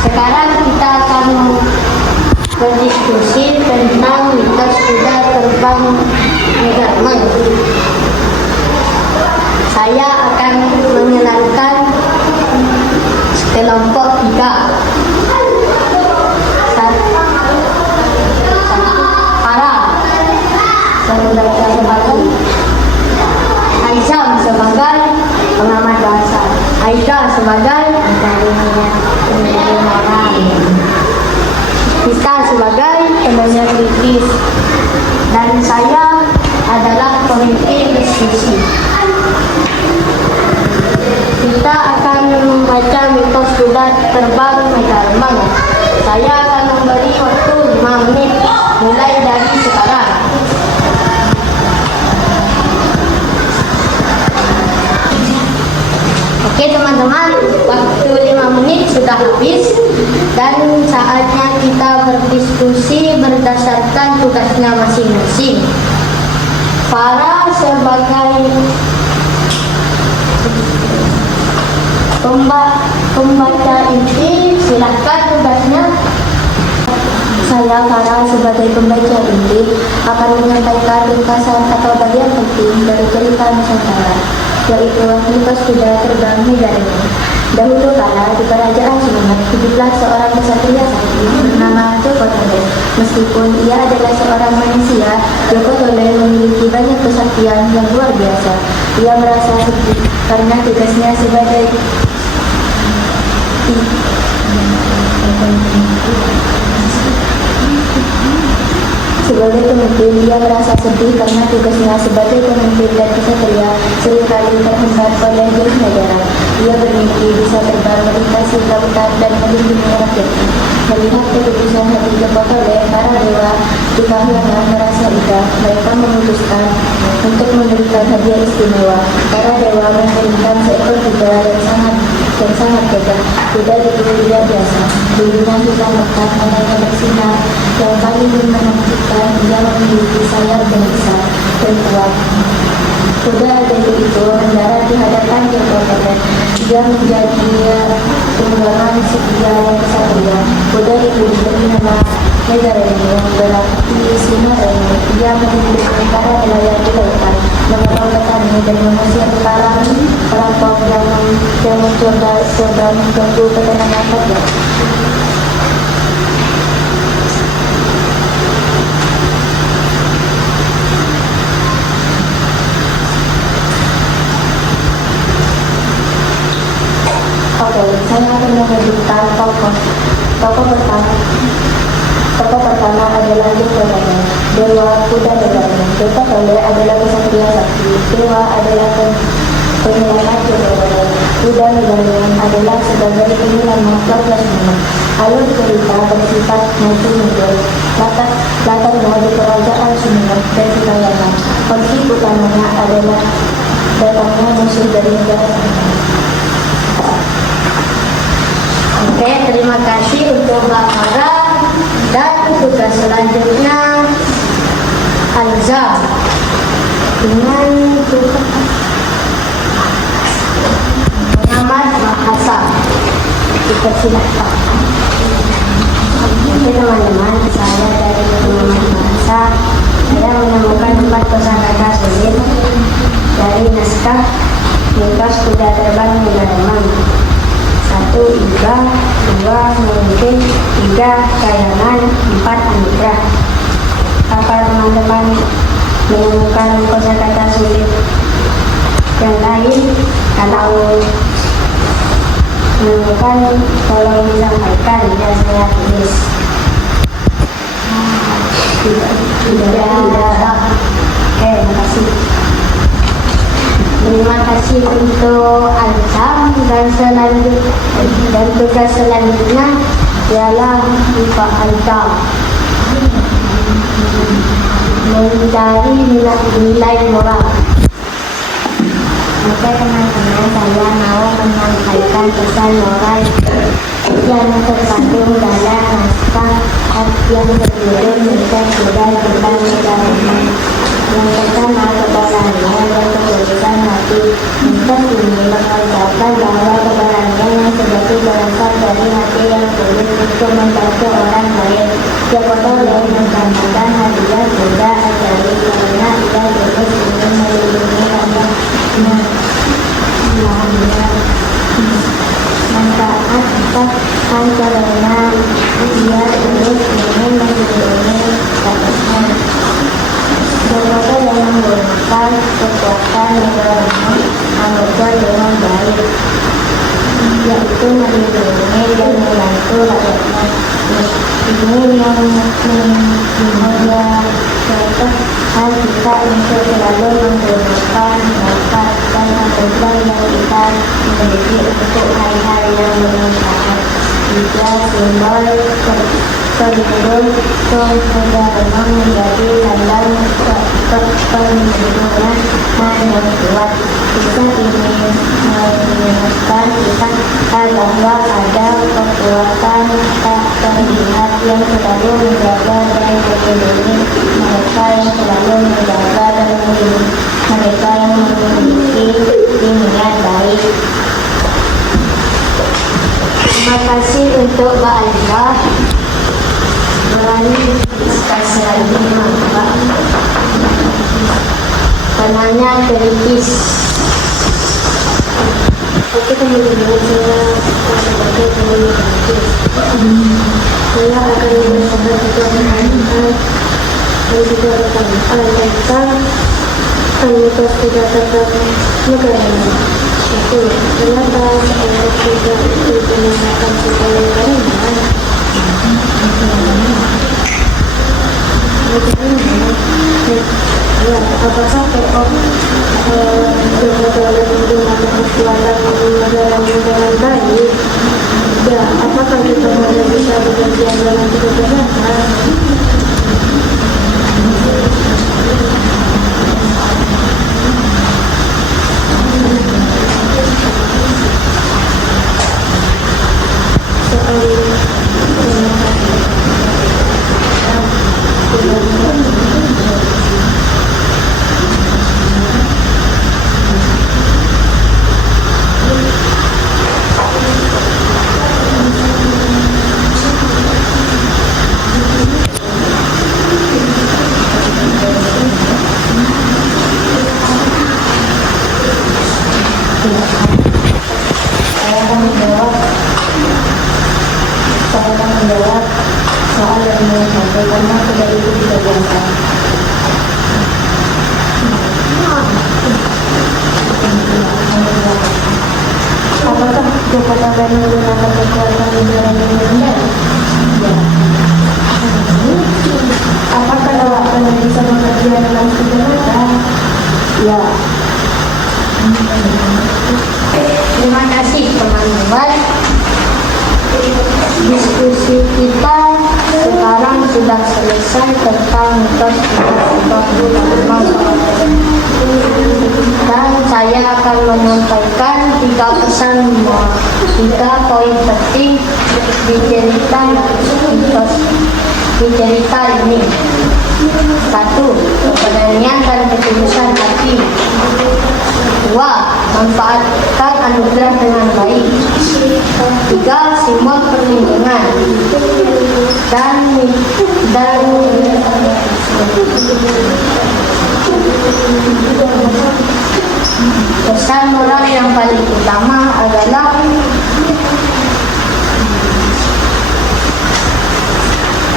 Sekarang kita akan berdiskusi tentang mitos kuda terbang Megarman. Saya akan mengenalkan kelompok tiga. Aizam sebagai pengamat bahasa, Aida sebagai peneliti moral, kita sebagai pendengar kritis, dan saya adalah pemimpin diskusi. Kita akan membaca mitos kuda terbang Megarman. Saya akan memberi waktu 5 menit mulai dari sekarang. Oke teman-teman, waktu 5 menit sudah habis dan saatnya kita berdiskusi berdasarkan tugasnya masing-masing. Farah sebagai pembaca inti, silakan tugasnya. Saya Farah sebagai pembaca inti akan menyampaikan ringkasan atau bagian penting dari cerita Nusantara, yaitu mitos kuda terbang Megarman. Dahulu kala di kerajaan Sumenep hiduplah seorang ksatria sakti bernama Joko Tole. Meskipun ia adalah seorang manusia, Joko Tole memiliki banyak kesaktian yang luar biasa. Ia merasa sedih karena tugasnya sebagai pemimpin, dia merasa sedih karena tugasnya sebagai pemimpin dan ksatria seringkali terhambat oleh jurus negara. Ia bermimpi bisa terbang melintasi lautan dan melindungi rakyatnya. Melihat keputusan hati Joko Tole, para dewa di kahyangan merasa lega. Mereka memutuskan untuk memberikan hadiah istimewa. Para dewa mengirimkan seekor kuda yang sangat gagah. Kuda itu tidak biasa. Bulunya hitam lekat, matanya bersinar. Yang paling menakjubkan, dia memiliki sayap yang besar dan kuat. Kuda ajaib itu mendarat di hadapan Joko Tole. Dia menjadi tunggangan setia yang kesatria. Kuda itu diberi nama Megarman yang berarti sinar reuni. Dia melindungi para nelayan di lautan, menolong petani dan mengusir para perampok yang mencoba mengganggu ketenangan rakyat. Saya akan menyebutkan tokoh pertama adalah Joko Tole, dewa kuda Megarman. Joko Tole adalah ksatria sakti. Dewa adalah penyelamat Joko Tole. Kuda Megarman adalah sebagai penyelamat warga Sumenep. Alur cerita bersifat maju mundur. Latarnya di kerajaan Sumenep dan Sekayangan. Konflik utamanya adalah datangnya musuh dari negara Sumenep. Oke, terima kasih untuk Mbak Farah. Dan tugas selanjutnya Alza dengan pengamat bahasa. Dipersilakan. Oke teman-teman, saya dari pengamat bahasa. Saya menemukan 4 kosakata sulit dari naskah mitos kuda terbang Megarman. 1. Iba, 2. Memimpin, 3. Kayangan, 4. Anugerah. Apa teman-teman menemukan kosakata sulit yang lain? Kalau menemukan, tolong disampaikan ya, saya tulis. Tidak. Oke, makasih. Terima kasih untuk Alza dan tugas selanjutnya ialah Pak Alza mencari nilai moral. Oke teman-teman, saya mau menyampaikan pesan moral yang terkandung dalam naskah yang berjudul Mitos Kuda Terbang Megarman. Yang pertama, keberanian dan ketulusan hati. Mitos ini mengajarkan bahwa keberanian sulit untuk membantu orang lain. Siapa boleh menggandakan hadiah tidak ajari karena ia terus ingin melindungi orang lainnya. Manfaat kan karena ia terus ingin melindungi rakyatnya. Semoga yang menggunakan kekuatan negaranya anggota dengan baik, yaitu melindungi dan membantu rakyatnya. Ini yang menjadikan kita untuk selalu menggunakan bakat dan kemampuan yang kita miliki untuk hal-hal yang bermanfaat. Juga simbol pelindung negara menjadi tanda perlindungan yang kuat. Kisah ini mengingatkan kita bahwa ada kekuatan tak terlihat yang selalu menjaga dan melindungi mereka yang selalu menjaga dan melindungi mereka yang memiliki niat baik. Terima kasih untuk Mbak Alda. Berani kasih lagi Mbak. Penanya kritis. Oke, teman-teman, saya akan mencoba juga menanyakan dan juga bertanya tentang anggota tidak tetap negaranya. Itu kenapa seorang tidak itu menggunakan sebagai negaranya? Ya, apakah PO boleh menggunakan kekuatan negara dengan baik? Ya, apakah kita bisa bekerja dalam kebebasan? Menjawab soal yang disampaikan karena sudah itu tidak biasa. Apakah kekuatan menggunakan kekuatan negara yang benar? Ya. Apakah lawan bisa bekerja dalam kejahatan? Ya. Terima kasih teman-teman. Diskusi kita sekarang sudah selesai tentang mitos dan saya akan menyampaikan 3 pesan, 3 poin penting di cerita mitos di cerita ini. 1. Keberanian dan ketulusan hati. 2. Manfaatkan anugerah dengan baik. 3. Simbol perlindungan. Dan pesan moral yang paling utama adalah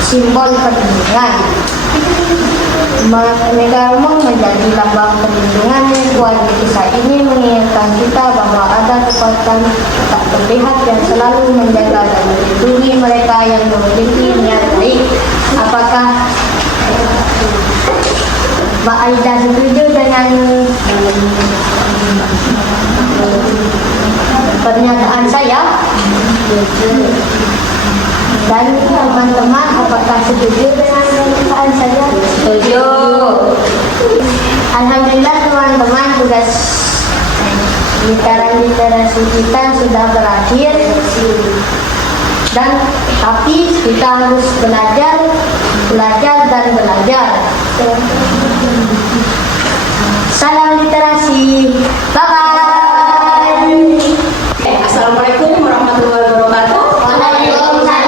simbol perlindungan. Negara menjadi lambang perlindungan yang kuat. Kisah ini mengingatkan kita bahwa ada kekuatan tak terlihat yang selalu menjaga dan melindungi mereka yang memiliki niat baik. Apakah Mbak Aida setuju dengan pernyataan saya? Dan teman-teman, apakah setuju dengan pernyataan saya? Setuju. Alhamdulillah teman-teman, tugas literasi kita sudah berakhir. Tapi kita harus belajar dan belajar. Salam literasi. Bye-bye. Assalamualaikum warahmatullahi wabarakatuh. Waalaikumsalam.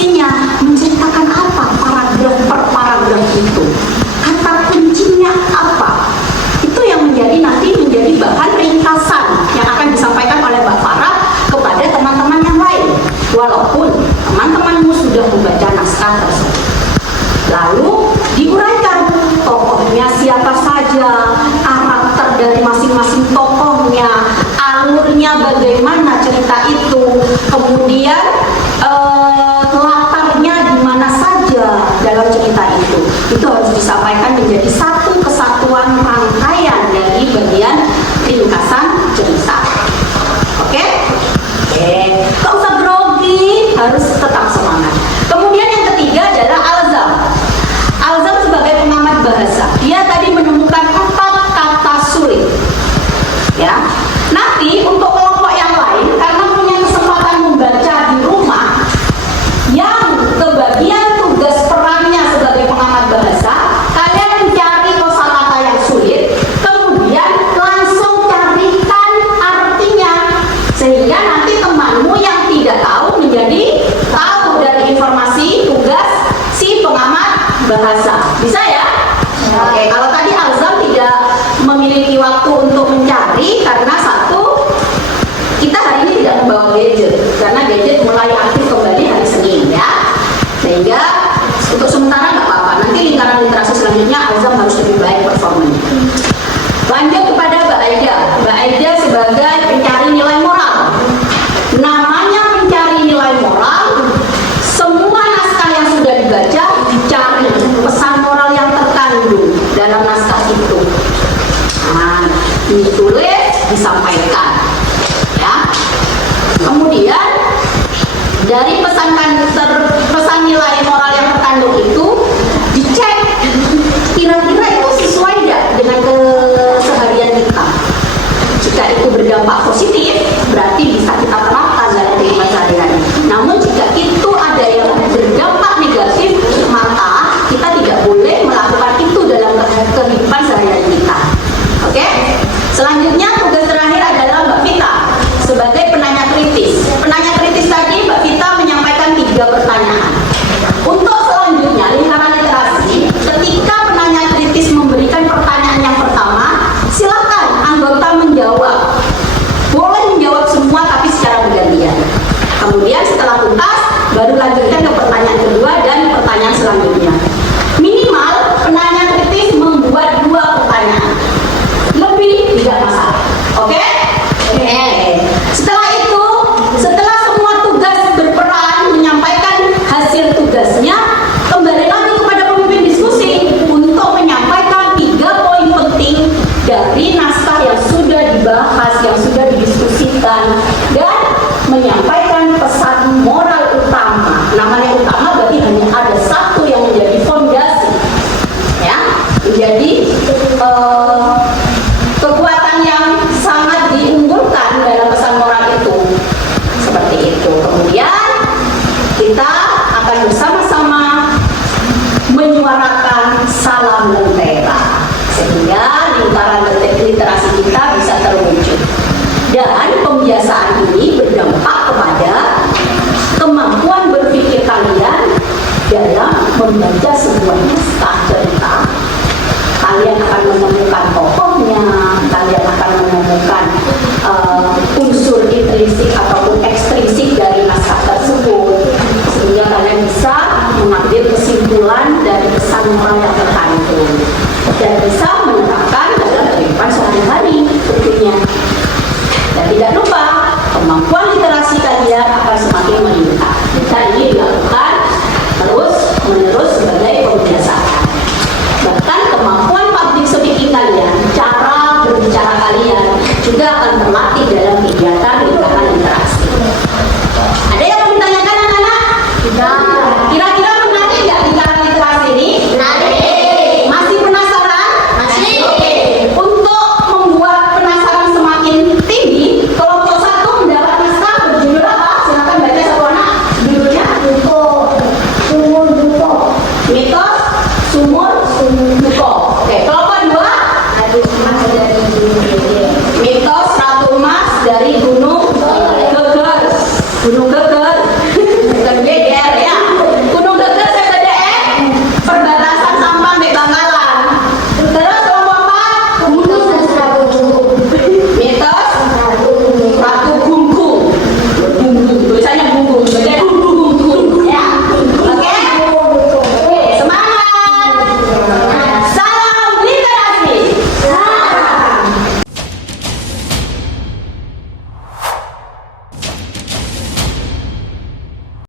isinya menceritakan apa paragraf per paragraf itu, kata kuncinya apa, itu yang menjadi bahan ringkasan yang akan disampaikan oleh Mbak Farah kepada teman-teman yang lain, walaupun teman-temanmu sudah membaca naskah tersebut. Lalu diuraikan tokohnya siapa saja, karakter dari masing-masing tokohnya, alurnya bagaimana cerita itu, kemudian latarnya di mana saja dalam cerita itu. Itu harus disampaikan menjadi satu kesatuan rangkaian dari bagian ringkasan cerita. Oke? Gak usah grogi, harus tetap semangat. Kemudian yang ketiga adalah Alzam. Alzam sebagai pengamat bahasa, dia tadi menemukan 4 kata sulit. Ya, nanti untuk kelompok yang lain karena punya kesempatan membaca di rumah, yang kebagian tugas perannya sebagai pengamat bahasa, kalian mencari kosakata yang sulit, kemudian langsung carikan artinya, sehingga nanti temanmu yang tidak tahu menjadi tahu dari informasi tugas si pengamat bahasa. Bisa ya? Oke, kalau tadi Alzam tidak memiliki waktu untuk mencari karena satu, kita hari ini tidak membawa gadget karena gadget mulai aktif kembali hari Senin ya, sehingga untuk sementara nggak apa-apa. Nanti lingkaran literasi selanjutnya Alzam harus lebih baik performanya. Lanjut kepada Mbak Aida. Mbak Aida sebagai pencari nilai moral. Namanya pencari nilai moral, semua naskah yang sudah dibaca dicari pesan moral yang terkandung dalam naskah itu. Nah, ditulis, disampaikan. Ya. Kemudian dari pesan nilai moral yang terkandung itu dicek kira-kira itu sesuai tidak dengan keseharian kita. Jika itu berdampak positif, berarti bisa kita terapkan dalam kehidupan sehari-hari. Namun jika itu ada yang berdampak negatif, maka kita tidak boleh melakukan itu dalam kehidupan sehari-hari kita. Oke? Selanjutnya tugas terakhir adalah Mbak Vita sebagai penanya kritis. Penanya kritis tadi Mbak Vita menyampaikan 3 pertanyaan. Untuk selanjutnya lingkaran literasi, ketika penanya kritis memberikan pertanyaan yang pertama, silakan anggota menjawab. Boleh menjawab semua tapi secara bergantian. Kemudian setelah tuntas, baru lanjutkan ke pertanyaan kedua dan pertanyaan selanjutnya. Minimal penanya kritis membuat 2 pertanyaan. Lebih tidak masalah. Oke? Setelah itu, setelah semua tugas berperan menyampaikan hasil tugasnya, kembali lagi kepada pemimpin diskusi untuk menyampaikan 3 poin penting dari naskah yang sudah dibahas, yang sudah didiskusikan, dan menyampaikan pesan moral utama. Namanya utama berarti hanya ada satu yang menjadi fondasi, ya, menjadi kekuatan yang sangat diunggulkan dalam pesan moral itu. Seperti itu. Kemudian kita akan bersama-sama menyuarakan salam lentera sehingga lingkaran literasi kita bisa terwujud. Dan pembiasaan ini berdampak kepada kemampuan berpikir kalian dalam membaca sebuah naskah cerita. Kalian akan menemukan tokohnya, kalian akan menemukan unsur intrinsik atau